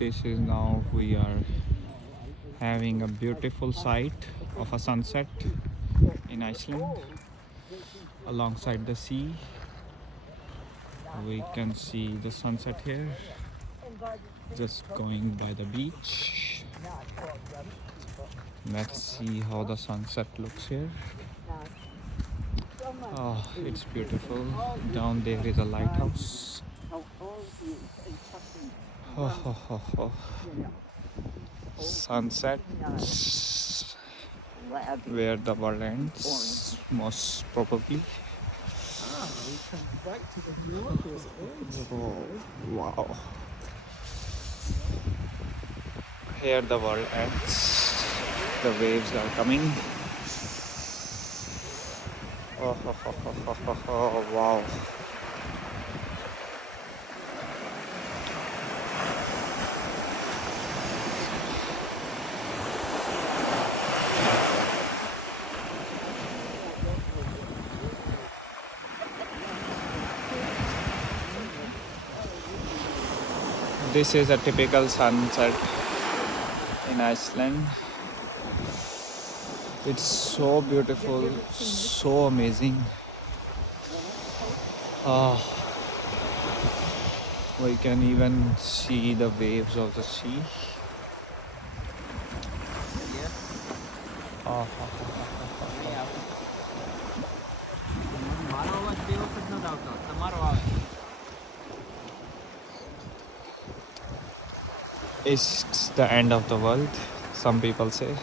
This is now we are having a beautiful sight of a sunset in Iceland alongside the sea. We can see the sunset here, just going by the beach. Let's see how the sunset looks here. Oh, it's beautiful. Down there is a lighthouse. Oh. Sunset where the world ends, most probably. Oh, wow. Here the world ends. The waves are coming. Oh, wow. This is a typical sunset in Iceland. It's so beautiful, so amazing. We can even see the waves of the sea. It's the end of the world, some people say.